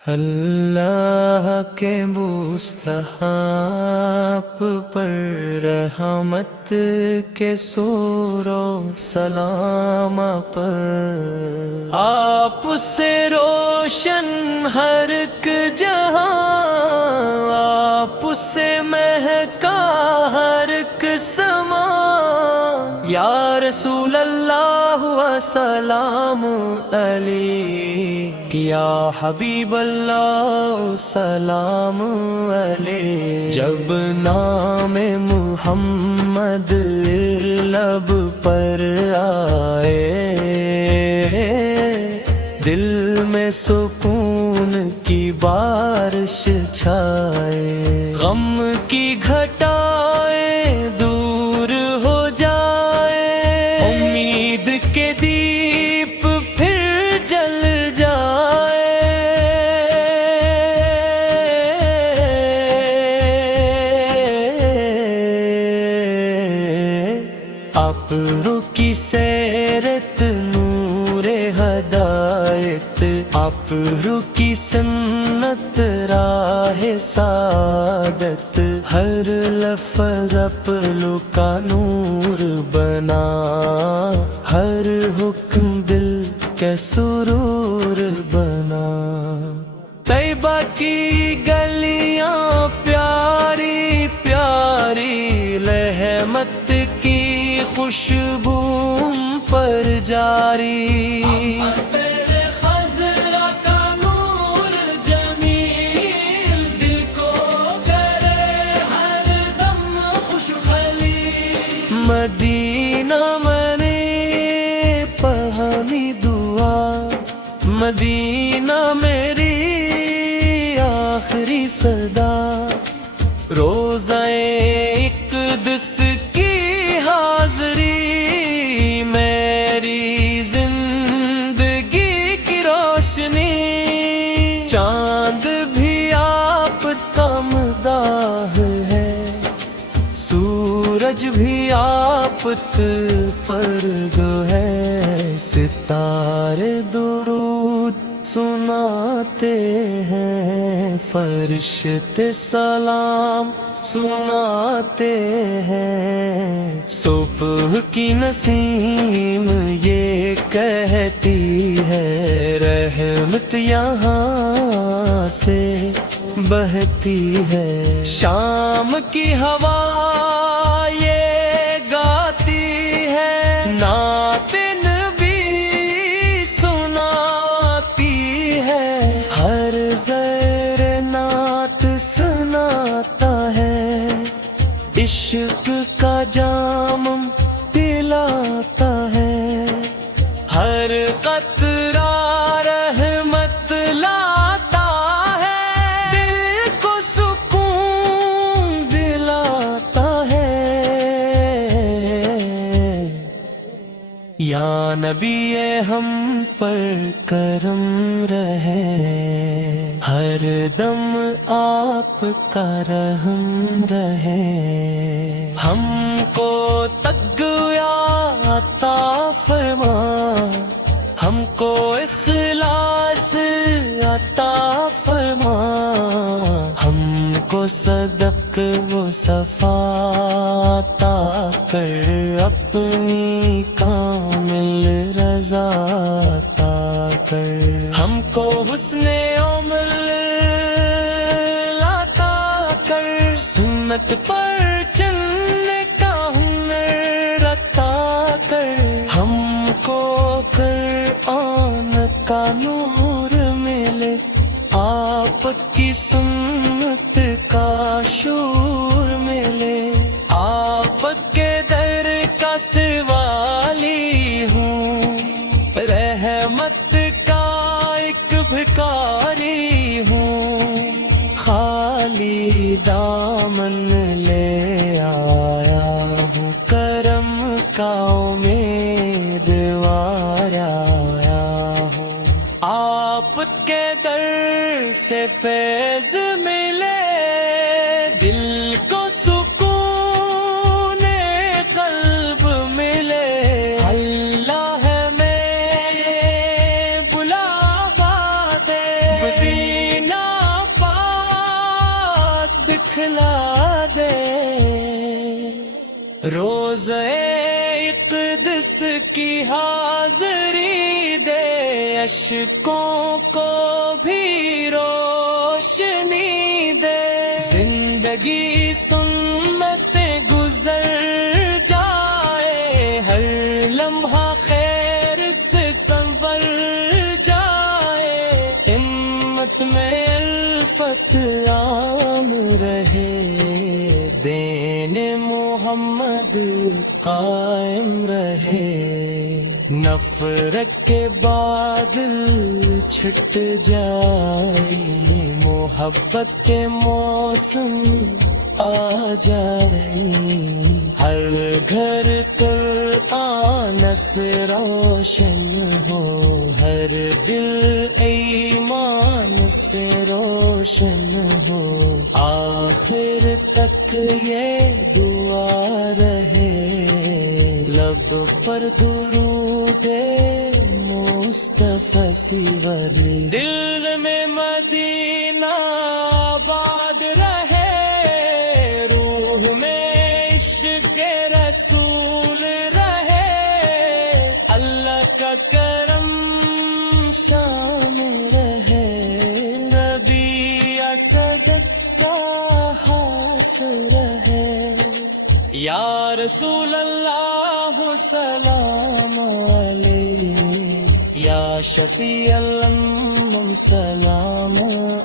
اللہ کے مستحب پر رحمت کے سور و سلام پر آپ سے روشن ہر ایک جہاں، آپ سے مہکا ہر ایک سما، یا رسول اللہ وسلام علیک، یا حبیب اللہ سلام علیک۔ جب نام محمد لب پر آئے، دل میں سکون کی بارش چھائے، غم کی گھٹائیں دور ہو جائے، امید کے دیپ پھر جل جائے، ابرو کی سیرت نور ہدایت، ابرو کی سنت راہ سعادت، ہر لفظ اپلو کا نور بنا، ہر حکم دل کے سرور بنا۔ طیبہ کی گلیاں پیاری پیاری، رحمت کی خوشبو پر جاری، مدینہ میں نے پڑھی دعا، مدینہ میری آخری صدا، روزہ اقدس کی حاضری، میری زندگی کی روشنی، چاند بھی آپ کا مداح ہے، سورج بھی آپ پر گو ہے، ستارے درود سناتے ہیں، فرشتے سلام سناتے ہیں، صبح کی نسیم یہ کہتی ہے، رحمت یہاں سے بہتی ہے، شام کی ہوا یہ گاتی ہے، نعت نبی سناتی ہے، ہر زیر نعت سناتا ہے، عشق کا جام پلاتا ہے، ہر قطرہ رحمت لاتا ہے، دل کو سکون دلاتا ہے، یا نبی ہم پر کرم رہے، ہر دم آپ کا رحم رہے، ہم کو تقویٰ عطا فرما، ہم کو اخلاص عطا فرما، ہم کو صدق و صفا عطا کر، اپنی کامل رضا عطا کر، ہم کو حسن عمر عطا کر، سنت پر چلنے کا ہنر عطا کر، ہم کو قرآن کا نور ملے، آپ کی سنت کا شور ملے، آپ کے در کا سوالی ہوں، رحمت کا ایک بھکاری ہوں، خالی دامن لے آیا ہوں، کرم کا امیدوار آیا ہوں، آپ کے در سے فیض ملے، دل کو سکون قلب ملے، اللہ میں بلاوا دے، روزے اقدس کی حاضری دے، اشکوں کو بھی روشنی دے، زندگی سنت گزر جائے، ہر لمحہ خیر سے سنور جائے، ہمت میں الفت عام رہے، دین محمد قائم رہے، نفرت کے بادل چھٹ جائے، محبت کے موسم آ جائے، ہر گھر قرآن سے روشن ہو، ہر دل ایمان سے روشن ہو، آخر تک یہ دعا رہے، لب پر درود مصطفیٰ سیور، دل میں مدینہ آباد رہے، روح میں عشق رسول رہے، اللہ کا کرم شامل رہے، نبی صدق کا حاصل رہے، یا رسول اللہ سلام علیہ، یا شفیع الامم سلام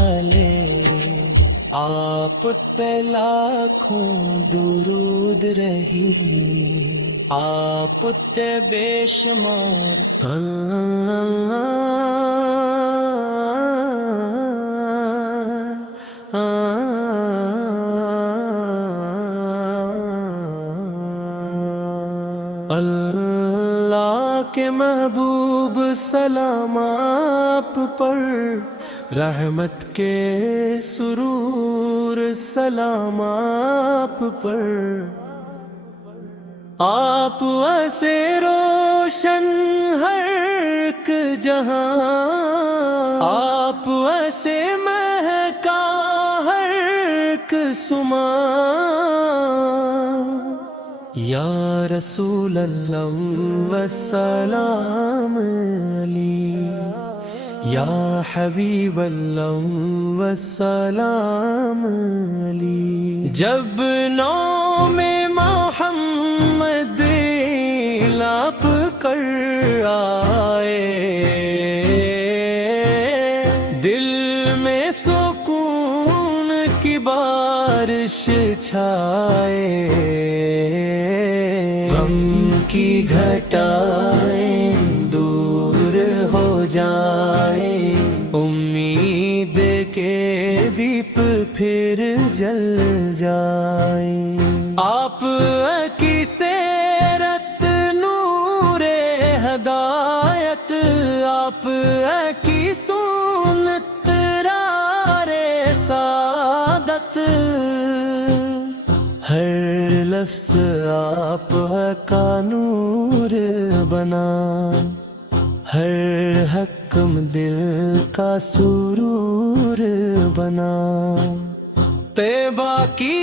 علیہ، آپ پہ لاکھوں درود رہی، آپ پہ بے شمار اللہ کے محبوب سلام آپ پر، رحمت کے سرور سلام آپ پر، آپ ایسے روشن ہر ایک جہاں، آپ ایسے مہکا ہر ایک سماں، یا رسول اللہ والسلام علیہ، یا حبیب اللہ والسلام علیہ، جب نام محمد لاپ کر آئے، دل میں سکون کی بارش چھائے، غم کی گھٹائیں دور ہو جائیں، امید کے دیپ پھر جل جائیں، آپ کی سیرت نور ہدایت، آپ کی سنت رار سعادت، ہر لفظ آپ کا نور بنا، ہر حکم دل کا سرور بنا، طیبہ کی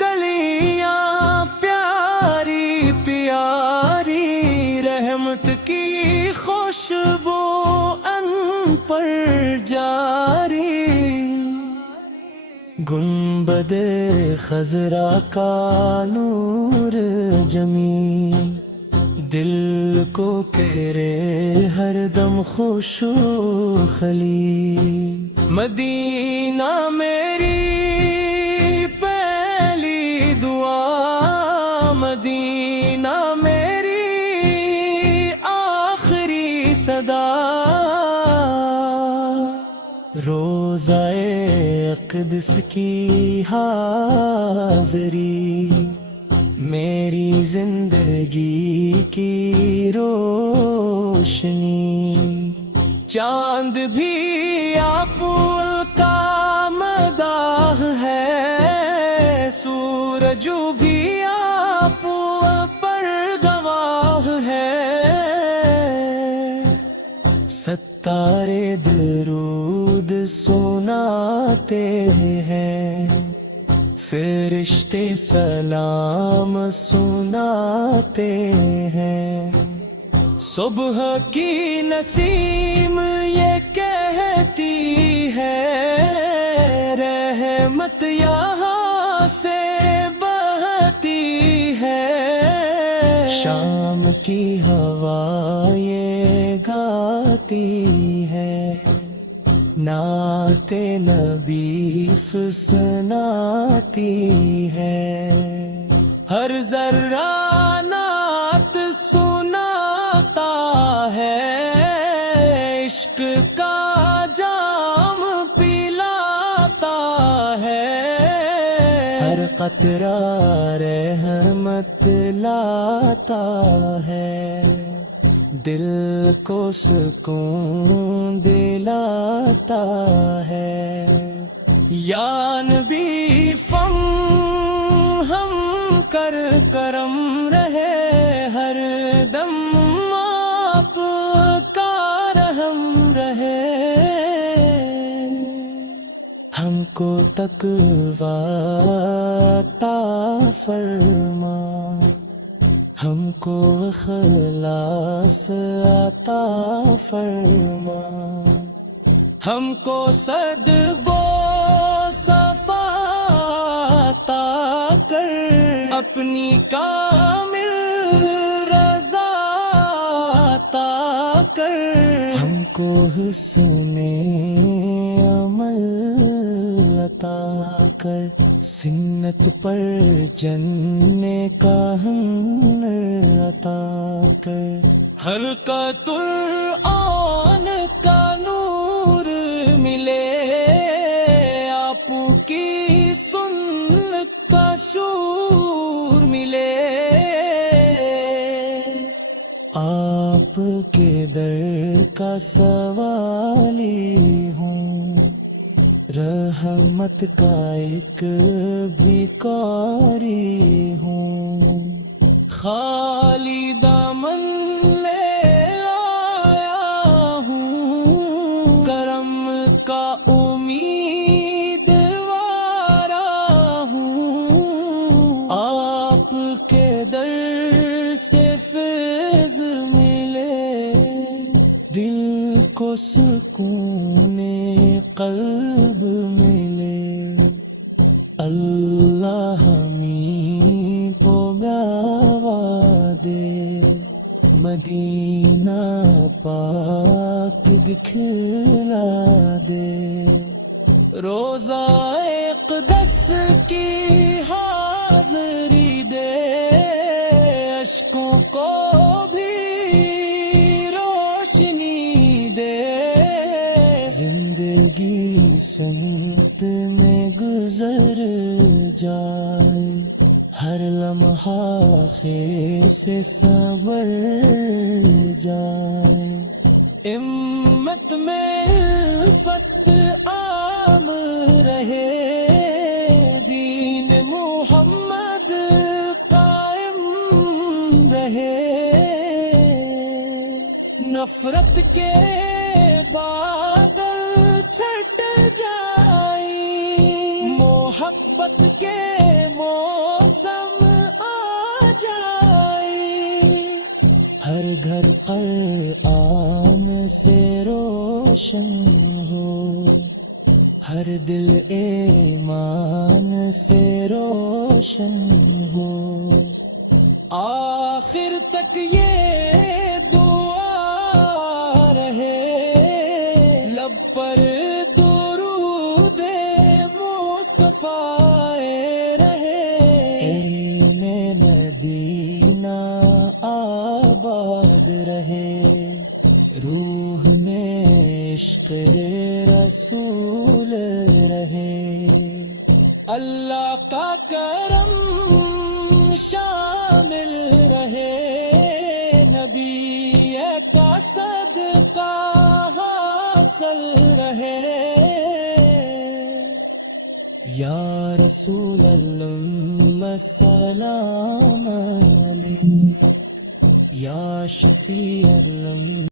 گلیاں پیاری پیاری، رحمت کی خوشبو ان پر جاری، گنبد خضرا کا نور جمیل، دل کو کرے ہر دم خوش و خلی، مدینہ میری پہلی دعا، مدینہ میری آخری صدا، روضہ اقدس کی حاضری، میری زندگی کی روشنی، چاند بھی آپ کا مداح ہے، سورج بھی آپ پر گواہ ہے، ستارے درود سناتے ہیں، فرشتے سلام سناتے ہیں، صبح کی نسیم یہ کہتی ہے رحمت یہاں سے بہتی ہے، شام کی ہوا یہ گاتی ہے، نعت نبی سناتی ہے، ہر ذرہ نعت سناتا ہے، عشق کا جام پلاتا ہے، ہر قطرہ رحمت لاتا ہے، دل کو سکون دلاتا ہے، یا نبی فم ہم کر کرم رہے، ہر دم آپ کا رحم رہے، ہم کو تقویٰ عطا فرما، ہم کو اخلاص عطا فرما، ہم کو صدق و صفا عطا کر، اپنی کامل رضا عطا کر، ہم کو حسن عمل عطا کر، سنت پر جننے کا ہنر عطا کر، حلقۃ القرآن کا نور ملے، آپ کی سنت کا شور ملے، آپ کے در کا سوالی ہوں، رحمت کا ایک بھکاری ہوں، خالی دامن لے آیا ہوں، کرم کا امیدوارا ہوں، آپ کے در سے فیض ملے، دل کو سکون قلب ملے، اللہ ہمیں کو میاوا دے، مدینہ پاک دکھلا دے، روزہ اقدس کی حاضری دے، اشکوں کو بھی روشنی دے، زندگی سنت میں گزر جائے، ہر لمحہ خیر سے سنور جائے، امت میں الفت عام رہے، دین محمد قائم رہے، نفرت کے بادل چھٹ جائی، محبت کے موسم آ جائی، ہر گھر قرآن سے روشن ہو، ہر دل ایمان سے روشن ہو، آخر تک یہ دعا رہے، لب پر درود مصطفیٰ رہے، میں مدینہ آباد رہے، روح میں عشق رسول رہے، اللہ کا کرم شامل رہے، نبی کا صدقہ حاصل رہے، یا رسول اللہ سلام علیک، یا شفیع اللہ